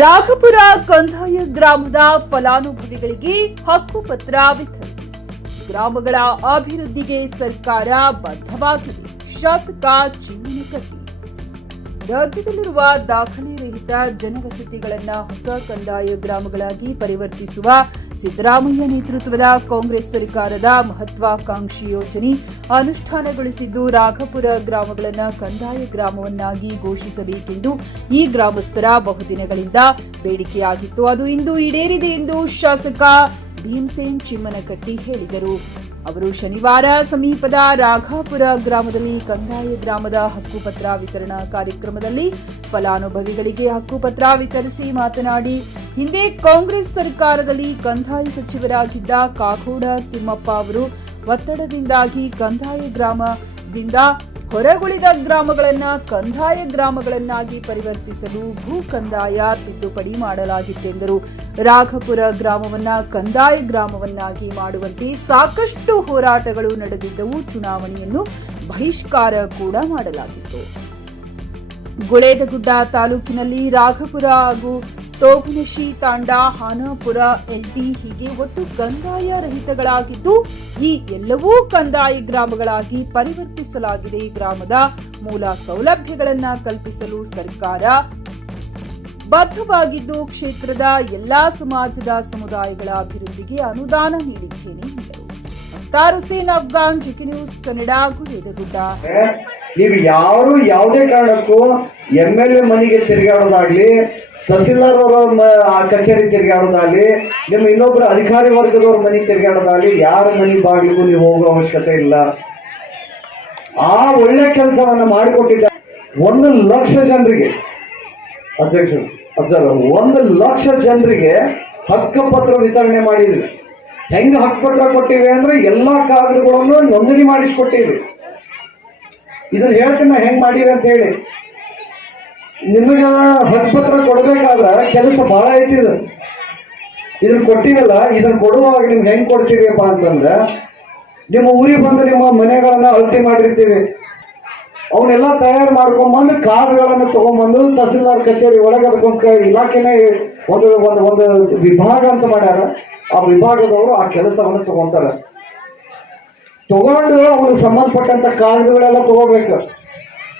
ರಾಘಪುರ ಕಂದಾಯ ಗ್ರಾಮದ ಫಲಾನುಭವಿಗಳಿಗೆ ಹಕ್ಕುಪತ್ರ ವಿತರಣೆ. ಗ್ರಾಮಗಳ ಅಭಿವೃದ್ಧಿಗೆ ಸರ್ಕಾರ ಬದ್ಧವಾಗಿದೆ. ಶಾಸಕ ಚಿಮ್ಮನಕಟ್ಟಿ. ರಾಜ್ಯದಲ್ಲಿರುವ ದಾಖಲೆ ರಹಿತ ಜನವಸತಿಗಳನ್ನು ಹೊಸ ಕಂದಾಯ ಗ್ರಾಮಗಳಾಗಿ ಪರಿವರ್ತಿಸುವ ಸಿದ್ದರಾಮಯ್ಯ ನೇತೃತ್ವದ ಕಾಂಗ್ರೆಸ್ ಸರ್ಕಾರದ ಮಹತ್ವಾಕಾಂಕ್ಷಿ ಯೋಜನೆ ಅನುಷ್ಠಾನಗೊಳಿಸಿದ್ದು, ರಾಘಪುರ ಗ್ರಾಮಗಳನ್ನು ಕಂದಾಯ ಗ್ರಾಮವನ್ನಾಗಿ ಘೋಷಿಸಬೇಕೆಂದು ಈ ಗ್ರಾಮಸ್ಥರ ಬಹುದಿನಗಳಿಂದ ಬೇಡಿಕೆಯಾಗಿತ್ತು. ಅದು ಇಂದು ಈಡೇರಿದೆ ಎಂದು ಶಾಸಕ ಭೀಮಸೇನ್ ಚಿಮ್ಮನಕಟ್ಟಿ ಹೇಳಿದರು. ಅವರು ಶನಿವಾರ ಸಮೀಪದ ರಾಘಾಪುರ ಗ್ರಾಮದಲ್ಲಿ ಕಂದಾಯ ಗ್ರಾಮದ ಹಕ್ಕುಪತ್ರ ವಿತರಣಾ ಕಾರ್ಯಕ್ರಮದಲ್ಲಿ ಫಲಾನುಭವಿಗಳಿಗೆ ಹಕ್ಕುಪತ್ರ ವಿತರಿಸಿ ಮಾತನಾಡಿ, ಹಿಂದೆ ಕಾಂಗ್ರೆಸ್ ಸರ್ಕಾರದಲ್ಲಿ ಕಂದಾಯ ಸಚಿವರಾಗಿದ್ದ ಕಾಗೋಡ ತಿಮ್ಮಪ್ಪ ಅವರು ಒತ್ತಡದಿಂದಾಗಿ ಕಂದಾಯ ಗ್ರಾಮದಿಂದ ಹೊರಗುಳಿದ ಗ್ರಾಮಗಳನ್ನು ಕಂದಾಯ ಗ್ರಾಮಗಳನ್ನಾಗಿ ಪರಿವರ್ತಿಸಲು ಭೂ ಕಂದಾಯ ತಿದ್ದುಪಡಿ ಮಾಡಲಾಗಿತ್ತೆಂದರು. ರಾಘಪುರ ಗ್ರಾಮವನ್ನ ಕಂದಾಯ ಗ್ರಾಮವನ್ನಾಗಿ ಮಾಡುವಂತೆ ಸಾಕಷ್ಟು ಹೋರಾಟಗಳು ನಡೆದಿದ್ದವು. ಚುನಾವಣೆಯನ್ನು ಬಹಿಷ್ಕಾರ ಕೂಡ ಮಾಡಲಾಗಿತ್ತು. ಗುಳೇದಗುಡ್ಡ ತಾಲೂಕಿನಲ್ಲಿ ರಾಘಪುರ ಹಾಗೂ ತೋಗನಶಿ ತಾಂಡ, ಹಾನಾಪುರ, ಎಲ್ಟಿ ಹೀಗೆ ಒಟ್ಟು ಕಂದಾಯ ರಹಿತಗಳಾಗಿದ್ದು, ಈ ಎಲ್ಲವೂ ಕಂದಾಯ ಗ್ರಾಮಗಳಾಗಿ ಪರಿವರ್ತಿಸಲಾಗಿದೆ. ಗ್ರಾಮದ ಮೂಲ ಸೌಲಭ್ಯಗಳನ್ನು ಕಲ್ಪಿಸಲು ಸರ್ಕಾರ ಬದ್ಧವಾಗಿದ್ದು, ಕ್ಷೇತ್ರದ ಎಲ್ಲಾ ಸಮಾಜದ ಸಮುದಾಯಗಳ ಅಭಿವೃದ್ಧಿಗೆ ಅನುದಾನ ನೀಡಿದ್ದೇನೆ ಎಂದರು. Mukhtar Hussain Afghan, GK news Kannada, Guledagudda. ನೀವು ಯಾರು ಯಾವುದೇ ಕಾರಣಕ್ಕೂ MLA ಮನೆಗೆ ತಿರುಗಾಡೋದಾಗ್ಲಿ, ತಹಸೀಲ್ದಾರ್ ಅವರ ಕಚೇರಿ ತಿರುಗಾಡೋದಾಗ್ಲಿ, ನಿಮ್ಮ ಇನ್ನೊಬ್ಬರ ಅಧಿಕಾರಿ ವರ್ಗದವ್ರ ಮನೆಗೆ ತಿರುಗಾಡೋದಾಗ್ಲಿ, ಯಾರ ಮನೆ ಬಾಗಿಲಿಗೂ ನೀವು ಹೋಗೋ ಅವಶ್ಯಕತೆ ಇಲ್ಲ. ಆ ಒಳ್ಳೆ ಕೆಲಸವನ್ನ ಮಾಡಿಕೊಟ್ಟಿದ್ದ 1,00,000 ಜನರಿಗೆ, ಅಧ್ಯಕ್ಷರು 1,00,000 ಜನರಿಗೆ ಹಕ್ಕುಪತ್ರ ವಿತರಣೆ ಮಾಡಿದ್ವಿ. ಹೆಂಗ ಹಕ್ಕುಪತ್ರ ಕೊಟ್ಟಿವಿ ಅಂದ್ರೆ ಎಲ್ಲಾ ಕಾಗದಗಳನ್ನು ನೋಂದಣಿ ಮಾಡಿಸ್ಕೊಟ್ಟಿವಿ. ಇದನ್ನ ಹೇಳ್ತೀನಿ ಹೆಂಗ್ ಮಾಡಿವಿ ಅಂತ ಹೇಳಿ. ನಿಮಗೆ ಹಕ್ಕುಪತ್ರ ಕೊಡ್ಬೇಕಾದ್ರೆ ಕೆಲಸ ಬಹಳ ಐತಿ. ಇದನ್ನ ಕೊಟ್ಟಿವಲ್ಲ, ಇದನ್ನ ಕೊಡುವಾಗ ನಿಮ್ಗೆ ಹೆಂಗ್ ಕೊಡ್ತೀವಿಪ್ಪ ಅಂತಂದ್ರೆ, ನಿಮ್ಮ ಊರಿಗೆ ಬಂದು ನಿಮ್ಮ ಮನೆಗಳನ್ನ ಅಳತೆ ಮಾಡಿರ್ತೀವಿ. ಅವನ್ನೆಲ್ಲ ತಯಾರು ಮಾಡ್ಕೊಂಡ್ಬಂದು ಕಾರ್ಡ್ಗಳನ್ನು ತಗೊಂಡ್ಬಂದು ತಹಸೀಲ್ದಾರ್ ಕಚೇರಿ ಒಳಗೆ ಅದಕ್ಕೊಂದು ಇಲಾಖೆನೇ ಒಂದು ಒಂದು ಒಂದು ವಿಭಾಗ ಅಂತ ಮಾಡ್ಯಾರ. ಆ ವಿಭಾಗದವರು ಆ ಕೆಲಸವನ್ನು ತಗೊಂತಾರೆ. ತಗೊಂಡು ಅವ್ರಿಗೆ ಸಂಬಂಧಪಟ್ಟಂತ ಕಾರ್ಡ್ಗಳೆಲ್ಲ ತಗೋಬೇಕು.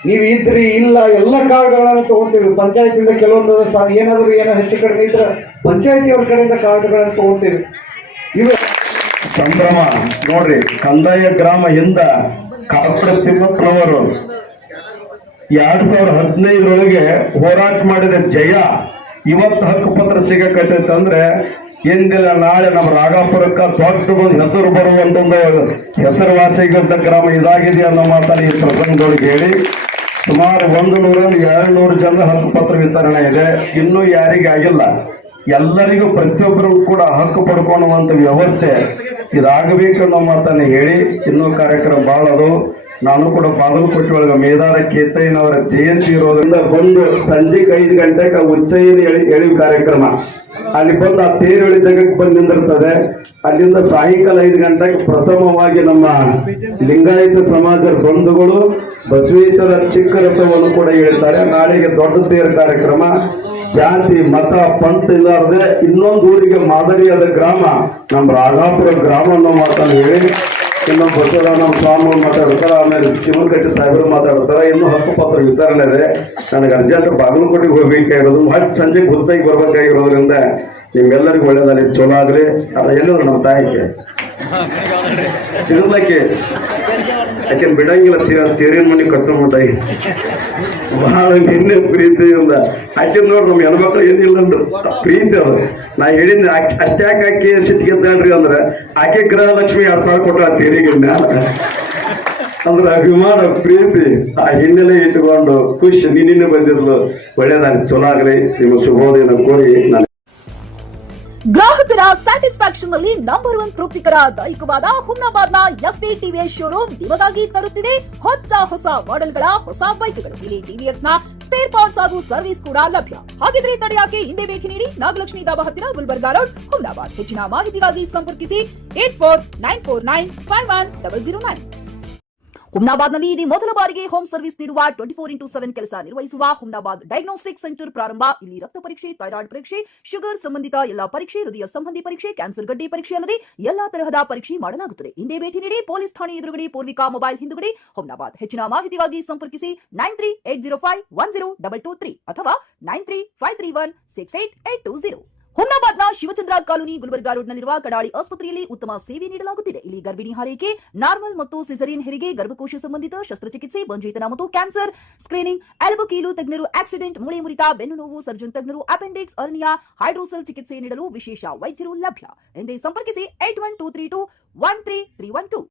ನೀವು ಇದ್ರಿ ಇಲ್ಲ ಎಲ್ಲ ಕಾರ್ಡ್ಗಳನ್ನು ತಗೋತೀವಿ. ಪಂಚಾಯತಿಂದ ಕೆಲವೊಂದು ಏನಾದ್ರು ಏನೋ ಹೆಚ್ಚು ಕಡಿಮೆ ಇದ್ರೆ ಪಂಚಾಯತಿಯವ್ರ ಕಡೆಯಿಂದ ಕಾರ್ಡ್ಗಳನ್ನು ತಗೋತೀವಿ. ಇವು ಸಂಭ್ರಮ ನೋಡ್ರಿ. ಕಂದಾಯ ಗ್ರಾಮ ಹಿಂದ ಕಾಗೋಡ ತಿಮ್ಮಪ್ಪನವರು 2015 ಹೋರಾಟ ಮಾಡಿದ ಜಯ ಇವತ್ತು ಹಕ್ಕುಪತ್ರ ಸಿಗಕತ್ತೈತಂದ್ರೆ ಎಂದಿಲ್ಲ ನಾಳೆ ನಮ್ಮ ರಾಘಾಪುರಕ್ಕೆ ದೊಡ್ಡ ಹೆಸರು ಬರುವಂತ ಹೆಸರುವಾಸಿಗಿದ್ದ ಗ್ರಾಮ ಇದಾಗಿದೆ ಅನ್ನೋ ಮಾತನ್ನು ಈ ಪ್ರಸಂಗದೊಳಗೆ ಹೇಳಿ, ಸುಮಾರು 100-200 ಜನ ಹಕ್ಕುಪತ್ರ ವಿತರಣೆ ಇದೆ. ಇನ್ನೂ ಯಾರಿಗೆ ಆಗಿಲ್ಲ. ಎಲ್ಲರಿಗೂ ಪ್ರತಿಯೊಬ್ಬರು ಕೂಡ ಹಕ್ಕು ಪಡ್ಕೊಳ್ಳುವಂತ ವ್ಯವಸ್ಥೆ ಇದಾಗಬೇಕು ಅನ್ನೋ ಮಾತನ್ನು ಹೇಳಿ, ಇನ್ನೂ ಕಾರ್ಯಕ್ರಮ ಬಹಳ ಅದು. ನಾನು ಕೂಡ ಬಾಗಲಕೋಟೆ ಒಳಗೆ ಮೇದಾರ ಕೇತಯ್ಯನವರ ಜಯಂತಿ ಇರೋದ್ರಿಂದ ಬಂದು ಸಂಜೆ 5 ಗಂಟೆಗೆ ಉಚ್ಚಯ್ಯನ ಎಳಿವು ಕಾರ್ಯಕ್ರಮ ಅಲ್ಲಿ ಬಂದು ಆ ತೇರು ಜಗಕ್ಕೆ ಬಂದು ನಿಂದಿರ್ತದೆ. ಅಲ್ಲಿಂದ ಸಾಯಂಕಾಲ 5 ಗಂಟೆಗೆ ಪ್ರಥಮವಾಗಿ ನಮ್ಮ ಲಿಂಗಾಯತ ಸಮಾಜದ ಬಂಧುಗಳು ಬಸವೇಶ್ವರ ಚಿಕ್ಕ ರಥವನ್ನು ಕೂಡ ಹೇಳ್ತಾರೆ. ನಾಳೆಗೆ ದೊಡ್ಡ ತೇರು ಕಾರ್ಯಕ್ರಮ. ಜಾತಿ ಮತ ಪಂಥ ಇಲ್ಲಾರದೆ ಇನ್ನೊಂದು ಊರಿಗೆ ಮಾದರಿಯಾದ ಗ್ರಾಮ ನಮ್ಮ ರಾಘಾಪುರ ಗ್ರಾಮ ಅನ್ನೋ ಮಾತನ್ನು ಹೇಳಿ, ಇನ್ನೊಂದು ಬಸವರಾಮ ಸ್ವಾಮಿ ಮಾತಾಡ್ತಾರೆ, ಆಮೇಲೆ ಚಿಮ್ಮನಕಟ್ಟಿ ಸಾಹೇಬರು ಮಾತಾಡ್ತಾರೆ. ಇನ್ನೂ ಹಕ್ಕುಪತ್ರ ವಿತರಣೆ ಇದೆ. ನನಗೆ ಅರ್ಜೆಂಟ್ ಬಾಗಲಕೋಟೆಗೆ ಹೋಗ್ಬೇಕಾಗಿರೋದು, ಮತ್ತೆ ಸಂಜೆಗೆ ಹುಚ್ಚಾಗಿ ಬರ್ಬೇಕಾಗಿರೋದ್ರಿಂದ ನಿಮ್ಗೆಲ್ಲರಿಗೂ ಒಳ್ಳೇದಾಗಲಿ, ಚಲೋ ಆಗ್ರಿ. ಎಲ್ಲರೂ ನಮ್ಮ ತಾಯಿಗೆ ಸಿಗಲಕ್ಕೆ ಯಾಕೆ ಬಿಡಂಗಿಲ್ಲ. ತೇರಿನ ಮನೆ ಕಟ್ಕೊಂಡ್ಬಿಟ್ಟಾಗಿ ಬಹಳ ನಿನ್ನೆ ಪ್ರೀತಿಯಿಂದ ಆಕೆ ನೋಡ್ರಿ. ನಮ್ಮ ಹೆಣ್ಮಕ್ಳು ಏನಿಲ್ಲ ಅಂದ್ರು ಪ್ರೀತಿ ಅದು. ನಾ ಹೇಳಿದ್ದೆ ಅಷ್ಟ್ಯಾಕೆ ಆಕೆ ಸಿಟ್ಟಿಗೆದ್ದಾಳ್ರಿ ಅಂದ್ರೆ, ಆಕೆ ಗೃಹಲಕ್ಷ್ಮಿ 2,000 ಕೊಟ್ಟ ತೇರಿಗೆ ಅಂದ್ರೆ ಅಭಿಮಾನ ಪ್ರೀತಿ ಆ ಹಿನ್ನೆಲೆ ಇಟ್ಟುಕೊಂಡು ಖುಷಿ ನಿನ್ನೆ ಬಂದಿರ್ಲು. ಒಳ್ಳೇದಾಗಿ ಚಲೋ ಆಗ್ರಿ. ನಿಮ್ಮ ಶುಭೋದಯ ಕೋರಿ ನಾನು ಗ್ರಾಹಕರ ಸ್ಯಾಟಿಸ್ಫ್ಯಾಕ್ಷನ್ ನಲ್ಲಿ ನಂಬರ್ 1 ತೃಪ್ತಿಕರ ದೈಹಿಕವಾದ ಹುಮ್ನಾಬಾದ್ನ SV TVS ಶೋರೂಮ್ ನಿಮಗಾಗಿ ತರುತ್ತಿದೆ ಹೊಸ ಮಾಡೆಲ್ಗಳ ಹೊಸ ಬೈಕ್ಗಳು. ಇಲ್ಲಿ TVS ನ ಸ್ಪೇರ್ ಪಾರ್ಟ್ಸ್ ಹಾಗೂ ಸರ್ವಿಸ್ ಕೂಡ ಲಭ್ಯ. ಹಾಗಿದ್ರೆ ತಡೆಯಾಕೆ ಹಿಂದೆ ಭೇಟಿ ನೀಡಿ. ನಾಗಲಕ್ಷ್ಮಿ ಧಾಬಾ ಹತ್ತಿರ, ಗುಲ್ಬರ್ಗಾ ರೋಡ್, ಹುಮ್ನಾಬಾದ್. ಹೆಚ್ಚಿನ ಮಾಹಿತಿಗಾಗಿ ಸಂಪರ್ಕಿಸಿ 8494951009. ಹುಮ್ನಾಬಾದ್ನಲ್ಲಿ ಇದು ಮೊದಲ ಬಾರಿಗೆ ಹೋಮ್ ಸರ್ವಿಸ್ ನೀಡುವ 24x7 ಕೆಲಸ ನಿರ್ವಹಿಸುವ ಹುಮ್ನಾಬಾದ್ ಡಯಾಗ್ನೋಸ್ಟಿಕ್ ಸೆಂಟರ್ ಪ್ರಾರಂಭ. ಇಲ್ಲಿ ರಕ್ತ ಪರೀಕ್ಷೆ, ಥೈರಾಯ್ಡ್ ಪರೀಕ್ಷೆ, ಶುಗರ್ ಸಂಬಂಧಿತ ಎಲ್ಲಾ ಪರೀಕ್ಷೆ, ಹೃದಯ ಸಂಬಂಧಿ ಪರೀಕ್ಷೆ, ಕ್ಯಾನ್ಸರ್ ಗಡ್ಡೆ ಪರೀಕ್ಷೆ ಅಲ್ಲದೆ ಎಲ್ಲಾ ತರಹದ ಪರೀಕ್ಷೆ ಮಾಡಲಾಗುತ್ತದೆ. ಹಿಂದೆ ಭೇಟಿ ನೀಡಿ. ಪೊಲೀಸ್ ಠಾಣೆ ಎದುರುಗಡೆ ಪೂರ್ವಿಕಾ ಮೊಬೈಲ್ ಹಿಂದುಗಡೆ, ಹುಮ್ನಾಬಾದ್. ಹೆಚ್ಚಿನ ಮಾಹಿತಿಗಾಗಿ ಸಂಪರ್ಕಿಸಿ 9380510223 ಅಥವಾ 9353168820. ಹುಮ್ನಾಬಾದ್ನ ಶಿವಚಂದ್ರ ಕಾಲೋನಿ ಗುಲ್ಬರ್ಗಾ ರೋಡ್ನಲ್ಲಿರುವ ಕಡಾಳಿ ಆಸ್ಪತ್ರೆಯಲ್ಲಿ ಉತ್ತಮ ಸೇವೆ ನೀಡಲಾಗುತ್ತಿದೆ. ಇಲ್ಲಿ ಗರ್ಭಿಣಿ ಹಾರೈಕೆ, ನಾರ್ಮಲ್ ಮತ್ತು ಸಿಸರಿನ್ ಹೆರಿಗೆ, ಗರ್ಭಕೋಶ ಸಂಬಂಧಿತ ಶಸ್ತ್ರಚಿಕಿತ್ಸೆ, ಬಂಜೇತನ ಮತ್ತು ಕ್ಯಾನ್ಸರ್ ಸ್ಕ್ರೀನಿಂಗ್, ಎಲುಬು ಕೀಲು ತಜ್ಞರು, ಆಕ್ಸಿಡೆಂಟ್, ಮೂಳೆ ಮುರಿತ, ಬೆನ್ನು ನೋವು, ಸರ್ಜನ್ ತಜ್ಞರು, ಅಪೆಂಡಿಕ್ಸ್, ಅರ್ನಿಯಾ, ಹೈಡ್ರೋಸೆಲ್ ಚಿಕಿತ್ಸೆ ನೀಡಲು ವಿಶೇಷ ವೈದ್ಯರು ಲಭ್ಯ. ಎಂದೇ ಸಂಪರ್ಕಿಸಿ 8123213312.